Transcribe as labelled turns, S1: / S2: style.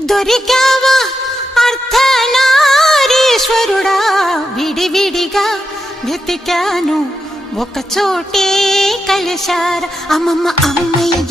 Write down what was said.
S1: దొరికావా అర్ధనారీశ్వరుడా విడివిడిగా వెతికాను. ఒక చోటే కలిశార. అమ్మమ్మ అమ్మయ్య